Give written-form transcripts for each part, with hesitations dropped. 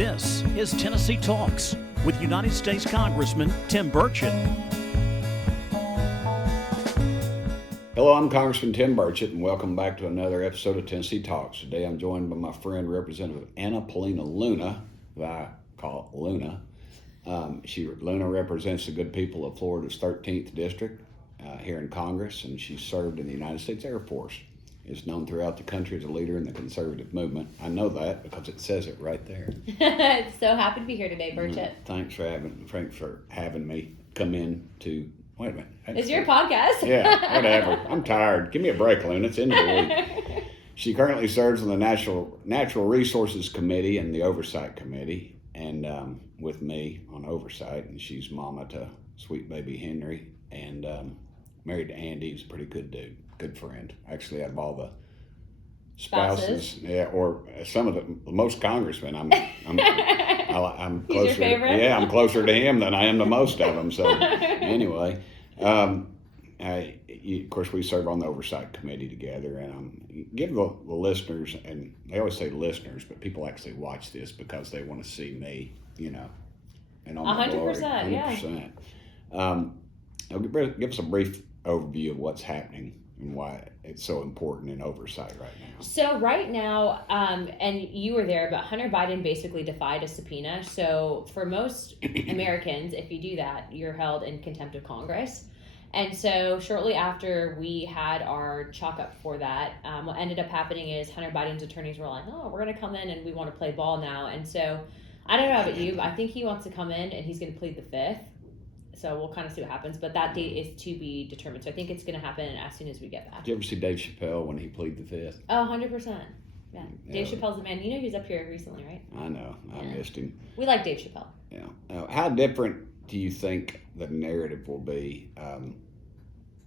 This is Tennessee Talks with United States Congressman Tim Burchett. Hello, I'm Congressman Tim Burchett, and welcome back to another episode of Tennessee Talks. Today I'm joined by my friend, Representative Paulina Luna, who I call Luna. Luna represents the good people of Florida's 13th District here in Congress, and she served in the United States Air Force. Is known throughout the country as a leader in the conservative movement. I know that because it says it right there. So happy to be here today, Burchett. Thanks for having me come in to. Wait a minute. It's your podcast. Yeah, whatever. I'm tired. Give me a break, Luna. It's end of the week. She currently serves on the Natural Resources Committee and the Oversight Committee, and with me on Oversight. And she's mama to sweet baby Henry, and married to Andy. He's a pretty good dude. Good friend. Actually, out of all the spouses, yeah, or some of most congressmen, I'm closer. He's your favorite? Yeah, I'm closer to him than I am to most of them. So anyway, of course, we serve on the Oversight Committee together, and give the listeners, and they always say listeners, but people actually watch this because they want to see me, and on 100%, 100%. Yeah. Give us a brief overview of what's happening and why it's so important in oversight right now. So right now, and you were there, but Hunter Biden basically defied a subpoena. So for most Americans, if you do that, you're held in contempt of Congress. And so shortly after we had our chalk up for that, what ended up happening is Hunter Biden's attorneys were like, oh, we're going to come in and we want to play ball now. And so I don't know about you, but I think he wants to come in and he's going to plead the fifth. So we'll kind of see what happens, but that date is to be determined. So I think it's going to happen as soon as we get back. Did you ever see Dave Chappelle when he pleaded the fifth? Oh, 100%. Yeah. Dave Chappelle's the man. You know he was up here recently, right? I know. I missed him. We like Dave Chappelle. Yeah. How different do you think the narrative will be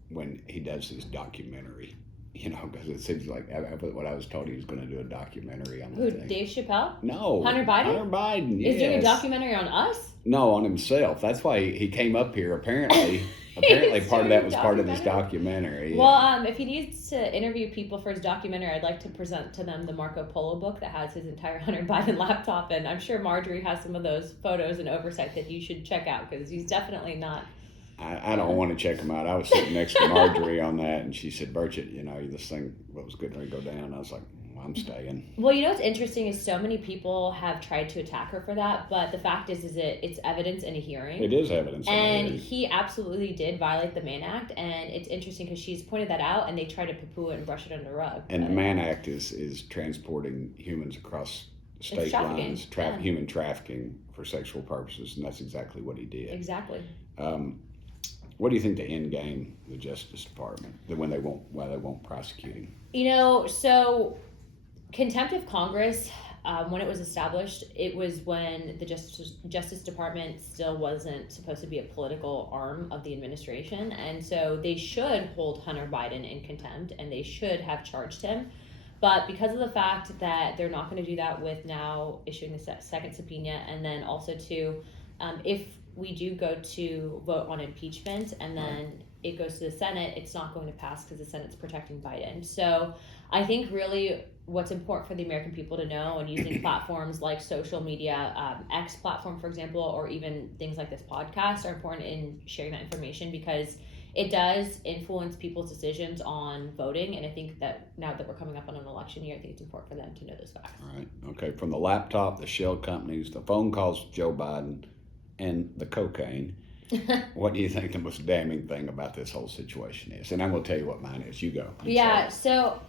when he does his documentary? Because it seems like what I was told, he was going to do a documentary on the thing. Dave Chappelle? No. Hunter Biden? Hunter Biden, yes. Is doing a documentary on us? No, on himself. That's why he came up here, apparently. Apparently part of that was part of his documentary. Well, if he needs to interview people for his documentary, I'd like to present to them the Marco Polo book that has his entire Hunter Biden laptop, and I'm sure Marjorie has some of those photos and oversight that you should check out, because he's definitely not... I don't want to check him out. I was sitting next to Marjorie on that, and she said, Burchett, this thing was getting ready to go down. I was like, well, I'm staying. Well, what's interesting is so many people have tried to attack her for that, but the fact is it's evidence in a hearing. It is evidence in a hearing. And he absolutely did violate the Mann Act, and it's interesting because she's pointed that out, and they try to poo-poo it and brush it under the rug. And the Mann Act is transporting humans across state lines, human trafficking for sexual purposes, and that's exactly what he did. Exactly. What do you think the end game, the Justice Department, why they won't prosecute him? So contempt of Congress, when it was established, it was when the Justice Department still wasn't supposed to be a political arm of the administration, and so they should hold Hunter Biden in contempt, and they should have charged him. But because of the fact that they're not going to do that with now issuing the second subpoena, and then also if we do go to vote on impeachment and then it goes to the Senate, it's not going to pass because the Senate's protecting Biden. So I think really what's important for the American people to know, and using platforms like social media, X platform, for example, or even things like this podcast are important in sharing that information, because it does influence people's decisions on voting. And I think that now that we're coming up on an election year, I think it's important for them to know those facts. All right. Okay. From the laptop, the shell companies, the phone calls to Joe Biden, and the cocaine, what do you think the most damning thing about this whole situation is? And I'm going to tell you what mine is. You go. So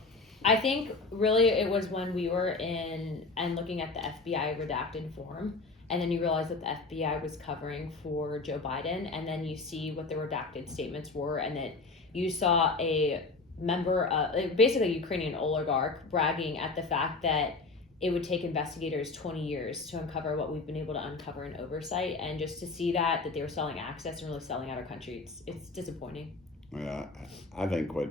I think really it was when we were in and looking at the FBI redacted form, and then you realize that the FBI was covering for Joe Biden, and then you see what the redacted statements were, and that you saw a member, basically a Ukrainian oligarch, bragging at the fact that it would take investigators 20 years to uncover what we've been able to uncover in oversight, and just to see that they were selling access and really selling out our country, it's disappointing. Yeah, I think what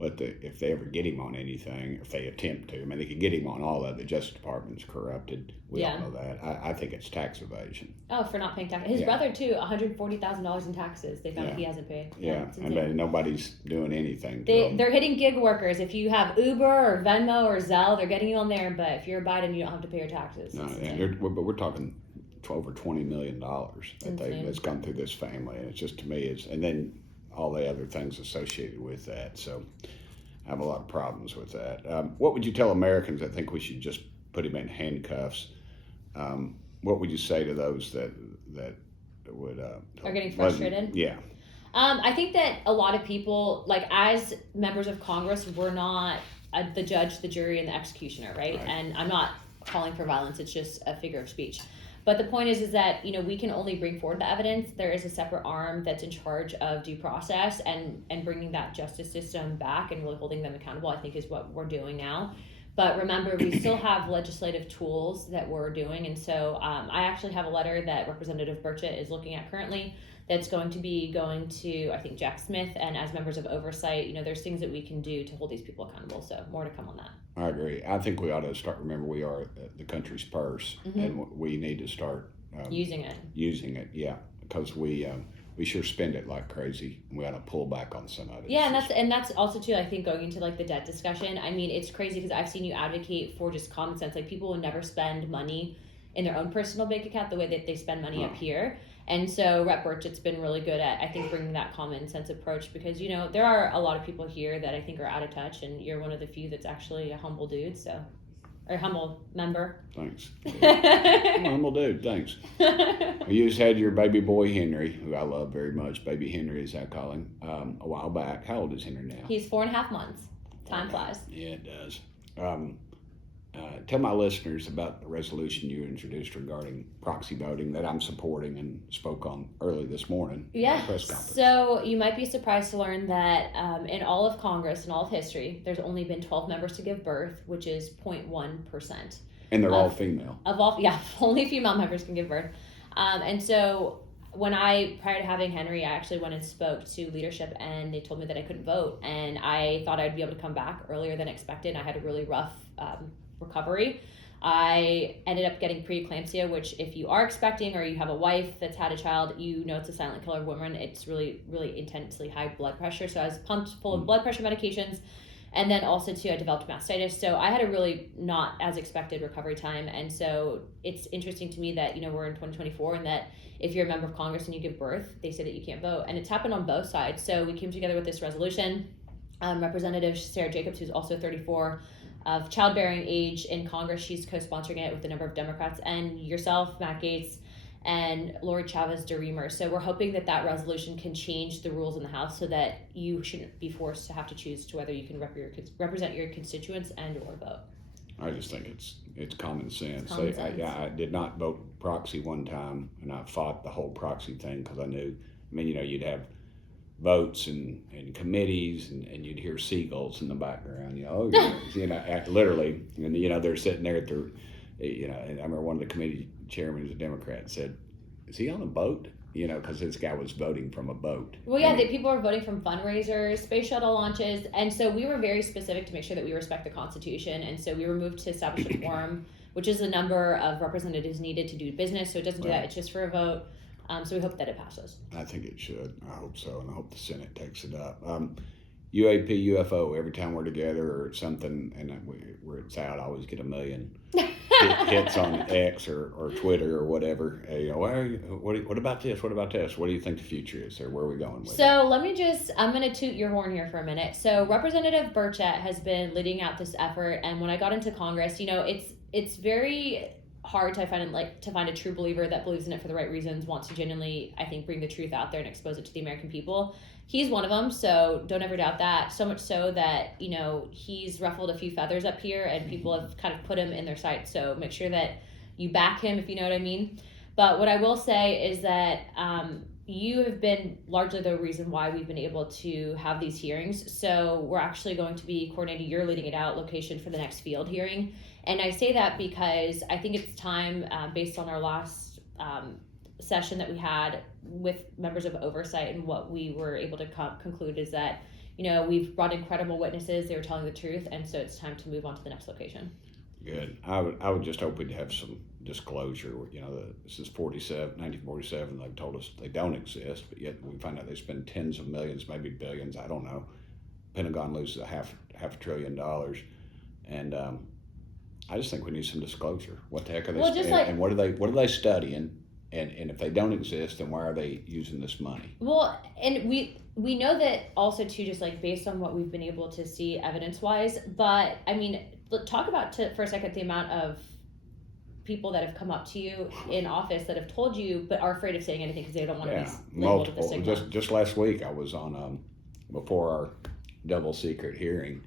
But if they ever get him on anything, if they attempt to, I mean, they could get him on all of it. The Justice Department's corrupted. We all know that. I think it's tax evasion. Oh, for not paying tax. His brother too, $140,000 in taxes. They found he hasn't paid. Yeah, and nobody's doing anything. They're hitting gig workers. If you have Uber or Venmo or Zelle, they're getting you on there. But if you're Biden, you don't have to pay your taxes. No, but we're talking over $20 million that's gone through this family, and it's just, to me, and then all the other things associated with that. So I have a lot of problems with that. What would you tell Americans that think we should just put him in handcuffs? What would you say to those that would are getting frustrated? Yeah. I think that a lot of people, like as members of Congress, we're not the judge, the jury, and the executioner, right? And I'm not calling for violence. It's just a figure of speech. But the point is that, we can only bring forward the evidence. There is a separate arm that's in charge of due process and bringing that justice system back and really holding them accountable, I think, is what we're doing now. But remember, we still have legislative tools that we're doing. And so I actually have a letter that Representative Burchett is looking at currently that's going to be going to, I think, Jack Smith. And as members of Oversight, there's things that we can do to hold these people accountable. So more to come on that. I agree. I think we ought to remember we are the country's purse, and we need to start using it, yeah, because we sure spend it like crazy, and we ought to pull back on some of it. Yeah, and that's also too, I think, going into like the debt discussion. I mean, it's crazy because I've seen you advocate for just common sense. Like, people will never spend money in their own personal bank account the way that they spend money up here. And so Rep Burchett's been really good at, I think, bringing that common sense approach, because, there are a lot of people here that I think are out of touch, and you're one of the few that's actually a humble dude, or humble member. Thanks. I'm a humble dude, thanks. You just had your baby boy Henry, who I love very much, baby Henry as I call him, a while back. How old is Henry now? He's 4.5 months. Time flies. Yeah, it does. Tell my listeners about the resolution you introduced regarding proxy voting that I'm supporting and spoke on early this morning at the press conference. So you might be surprised to learn that in all of Congress, in all of history, there's only been 12 members to give birth, which is 0.1%. And they're all female. Only female members can give birth. And so prior to having Henry, I actually went and spoke to leadership, and they told me that I couldn't vote. And I thought I'd be able to come back earlier than expected. I had a really rough recovery. I ended up getting preeclampsia, which, if you are expecting or you have a wife that's had a child, it's a silent killer of women. It's really, really intensely high blood pressure. So I was pumped full of blood pressure medications. And then also too, I developed mastitis. So I had a really not as expected recovery time. And so it's interesting to me that, we're in 2024, and that if you're a member of Congress and you give birth, they say that you can't vote. And it's happened on both sides. So we came together with this resolution. Representative Sarah Jacobs, who's also 34, of childbearing age in Congress, she's co-sponsoring it with a number of Democrats, and yourself, Matt Gaetz, and Lori Chavez DeReamer. So we're hoping that resolution can change the rules in the House so that you shouldn't be forced to have to choose to whether you can represent your constituents and or vote. I just think it's common sense. I did not vote proxy one time, and I fought the whole proxy thing because I knew, you'd have votes and committees, and you'd hear seagulls in the background, literally, and they're sitting there at their, and I remember one of the committee chairmen was a Democrat, said, "Is he on a boat?" Because this guy was voting from a boat. Well, yeah, people are voting from fundraisers, space shuttle launches, and so we were very specific to make sure that we respect the Constitution, and so we were moved to establish a quorum, which is the number of representatives needed to do business. So it doesn't do that; it's just for a vote. So we hope that it passes. I think it should. I hope so, and I hope the Senate takes it up. UAP, UFO, every time we're together or something, and where it's out, I always get a million hits on X or Twitter or whatever. What about this? What about this? What do you think the future is, or where are we going with it? So I'm going to toot your horn here for a minute. So Representative Burchett has been leading out this effort, and when I got into Congress, it's very hard to find a true believer that believes in it for the right reasons, wants to genuinely, I think, bring the truth out there and expose it to the American people. He's one of them, so don't ever doubt that. So much so that, he's ruffled a few feathers up here, and people have kind of put him in their sights. So make sure that you back him, if you know what I mean. But what I will say is that you have been largely the reason why we've been able to have these hearings. So we're actually going to be coordinating your leading it out location for the next field hearing. And I say that because I think it's time, based on our last session that we had with members of Oversight, and what we were able to conclude is that we've brought in credible witnesses. They were telling the truth, and so it's time to move on to the next location. Good. I would just hope we'd have some disclosure. This is 1947. They've told us they don't exist, but yet we find out they spend tens of millions, maybe billions. I don't know. Pentagon loses a half $1 trillion, and I just think we need some disclosure. What the heck are they? And what are they studying? And if they don't exist, then why are they using this money? Well, and we know that also too, just like based on what we've been able to see evidence-wise. But I mean, talk about for a second the amount of people that have come up to you in office that have told you, but are afraid of saying anything because they don't want to be labeled with the stigma. Just last week, I was on before our double secret hearing.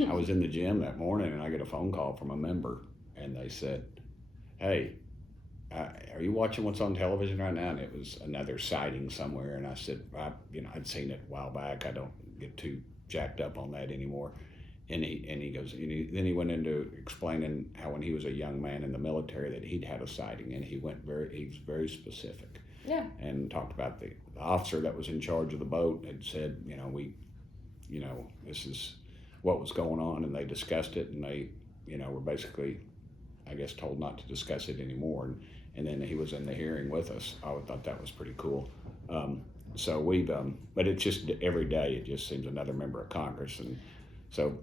I was in the gym that morning, and I get a phone call from a member, and they said, "Hey, are you watching what's on television right now?" And it was another sighting somewhere. And I said, I'd seen it a while back. I don't get too jacked up on that anymore. And he goes, then he went into explaining how when he was a young man in the military that he'd had a sighting, and he was very specific. Yeah. And talked about the officer that was in charge of the boat had said, this is what was going on, and they discussed it, and they, were basically, I guess, told not to discuss it anymore. And then he was in the hearing with us. I thought that was pretty cool. So we've, but it's just every day it just seems another member of Congress. And so,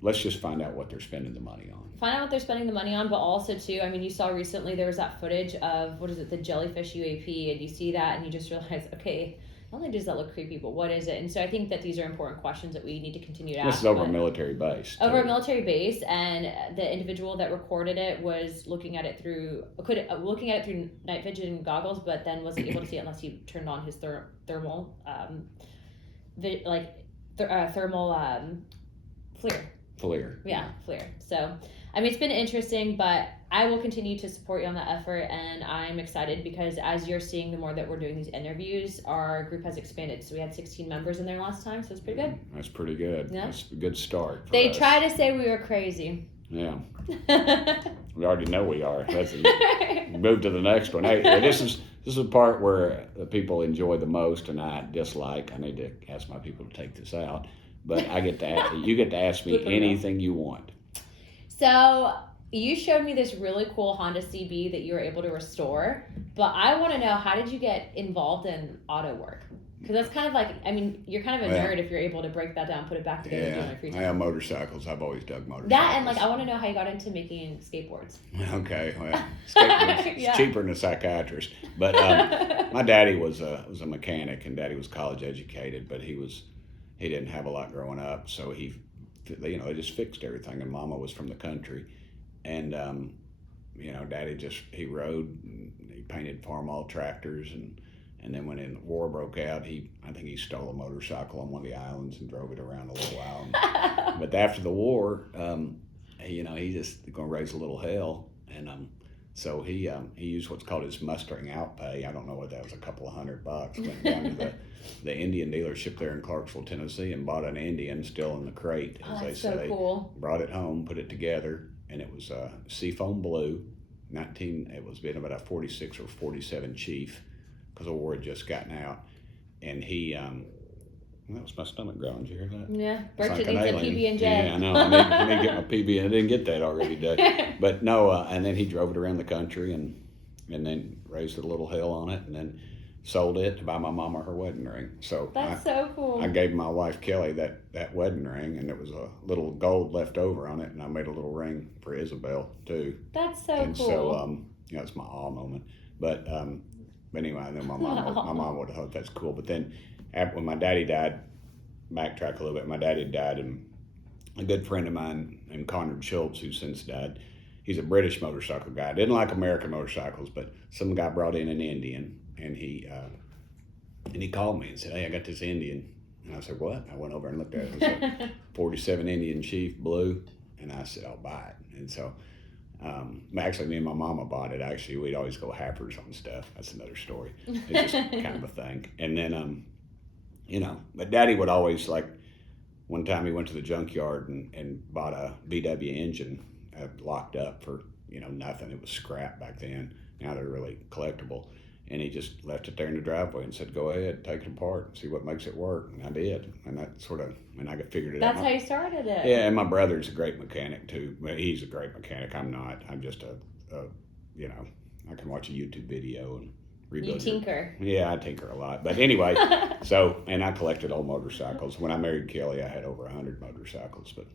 let's just find out what they're spending the money on. Find out what they're spending the money on, but also too, I mean, you saw recently there was that footage of, the jellyfish UAP, and you see that and you just realize, okay, not only does that look creepy, but what is it? And so I think that these are important questions that we need to continue to ask. This is over a military base. Over a military base, and the individual that recorded it was looking at it through night vision goggles, but then wasn't able to see it unless he turned on his thermal FLIR. Yeah, FLIR. So, I mean, it's been interesting, but I will continue to support you on that effort, and I'm excited because as you're seeing, the more that we're doing these interviews, our group has expanded. So we had 16 members in there last time, so it's pretty good. That's pretty good. Yeah. That's a good start. They try to say we were crazy. Yeah. We already know we are. Let's move to the next one. Hey, this is the part where the people enjoy the most, and I dislike. I need to ask my people to take this out, but you get to ask me anything you want. So you showed me this really cool Honda CB that you were able to restore, but I want to know, how did you get involved in auto work? Because that's kind of like, I mean, you're kind of a nerd if you're able to break that down, put it back together, and do my free time. I have motorcycles. I've always dug motorcycles. That, and I want to know how you got into making skateboards. Okay, well, skateboards cheaper than a psychiatrist. But my daddy was a mechanic, and Daddy was college educated, but he didn't have a lot growing up, so they just fixed everything, and Mama was from the country. And, Daddy he rode, and he painted farm-all tractors, and then when the war broke out, I think he stole a motorcycle on one of the islands and drove it around a little while. But after the war, he just going to raise a little hell, and so he used what's called his mustering out pay. I don't know what that was, a couple of $100. Went down to the Indian dealership there in Clarksville, Tennessee, and bought an Indian still in the crate, as they say. Cool. Brought it home, put it together, and it was seafoam blue. It was been about a 46 or 47 Chief, because the war had just gotten out, and that was my stomach growling. Did you hear that? Yeah, Burchett needs a PB&J. Yeah, I know. I need to get my PB, and I didn't get that already today. But no, and then he drove it around the country, and then raised a little hell on it, and then sold it to buy my mama her wedding ring. So that's so cool. I gave my wife Kelly that wedding ring, and there was a little gold left over on it, and I made a little ring for Isabel too. That's so and cool. So it's my awe moment. But anyway, I know my mom would have thought that's cool. But then when my daddy died, backtrack a little bit. My daddy died, and a good friend of mine named Conrad Schultz, who since died, he's a British motorcycle guy. Didn't like American motorcycles, but some guy brought in an Indian, and he called me and said, "Hey, I got this Indian." And I said, "What?" I went over and looked at it. It was a 47 Indian Chief blue, and I said, "I'll buy it." And so actually, me and my mama bought it. Actually, we'd always go happers on stuff. That's another story. It's just kind of a thing. And then but Daddy would always, like, one time he went to the junkyard and bought a VW engine locked up for, nothing. It was scrap back then. Now they're really collectible. And he just left it there in the driveway and said, "Go ahead, take it apart, see what makes it work." And I did, and that sort of, and I figured it out. That's how you started it. Yeah, and my brother's a great mechanic too. He's a great mechanic. I'm not. I'm just I can watch a YouTube video and rebuild. You tinker. Yeah, I tinker a lot. But anyway, and I collected old motorcycles. When I married Kelly, I had over 100 motorcycles, but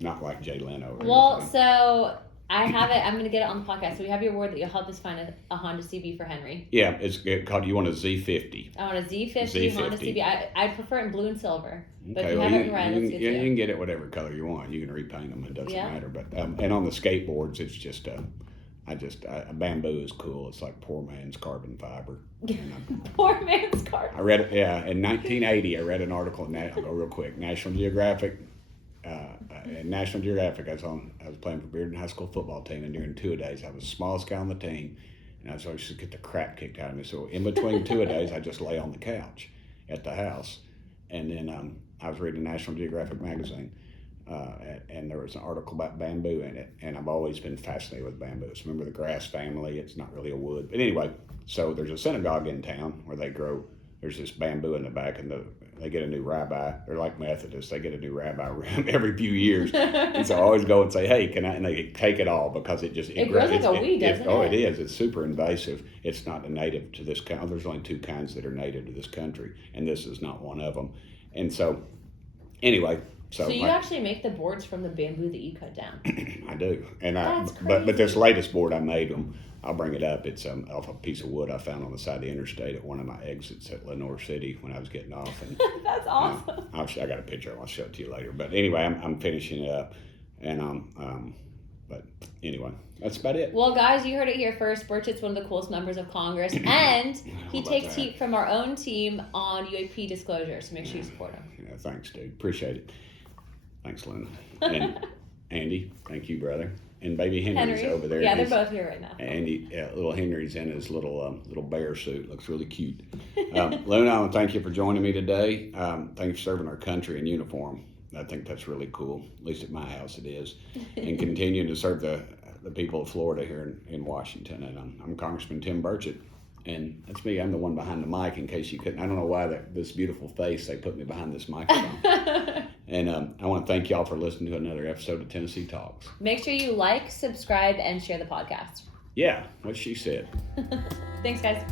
not like Jay Leno. Well, so I have it. I'm going to get it on the podcast. So we have your word that you'll help us find a Honda CB for Henry. Yeah, it's called. You want a Z50? I want a Z50 Honda CB. I prefer it in blue and silver. But Okay, if you have it in red, it's good you too. can get it whatever color you want. You can repaint them. It doesn't matter. But and on the skateboards, it's just bamboo is cool. It's like poor man's carbon fiber. Poor man's carbon. I read it. Yeah, in 1980, I read an article in I'll go real quick. National Geographic. In National Geographic, I was playing for Bearden High School football team, and during two-a-days, I was the smallest guy on the team, and I was always just get the crap kicked out of me. So in between two-a-days, I just lay on the couch at the house, and then I was reading National Geographic magazine, and there was an article about bamboo in it, and I've always been fascinated with bamboo. So remember the grass family? It's not really a wood, but anyway. So there's a synagogue in town where they grow. There's this bamboo in the back, and they get a new rabbi. They're like Methodists. They get a new rabbi every few years. And so I always go and say, "Hey, can I?" And they take it all because it grows like a weed, doesn't it? Oh, it is. It's super invasive. It's not a native to this country. There's only 2 kinds that are native to this country, and this is not one of them. And so, anyway. So you actually make the boards from the bamboo that you cut down. I do, and That's but this latest board I made I'll bring it up. It's off a piece of wood I found on the side of the interstate at one of my exits at Lenore City when I was getting off. And That's awesome. I got a picture. I'll show it to you later. But anyway, I'm finishing it up, and but anyway, that's about it. Well, guys, you heard it here first. Burchett's one of the coolest members of Congress, and he takes heat from our own team on UAP disclosure. So make sure you support him. Yeah, thanks, dude. Appreciate it. Thanks, Luna. And Andy, thank you, brother. And baby Henry's over there. Yeah, they're both here right now. Andy, little Henry's in his little bear suit. Looks really cute. Luna, I want to thank you for joining me today. Thank you for serving our country in uniform. I think that's really cool. At least at my house it is. And continuing to serve the people of Florida here in Washington. And I'm Congressman Tim Burchett. And that's me. I'm the one behind the mic in case you couldn't. I don't know why this beautiful face, they put me behind this microphone. And I want to thank y'all for listening to another episode of Tennessee Talks. Make sure you like, subscribe, and share the podcast. Yeah, what she said. Thanks, guys.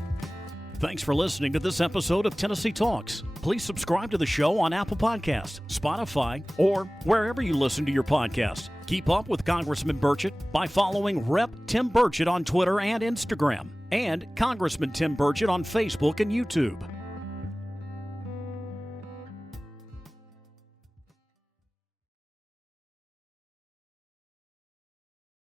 Thanks for listening to this episode of Tennessee Talks. Please subscribe to the show on Apple Podcasts, Spotify, or wherever you listen to your podcast. Keep up with Congressman Burchett by following Rep. Tim Burchett on Twitter and Instagram, and Congressman Tim Burchett on Facebook and YouTube.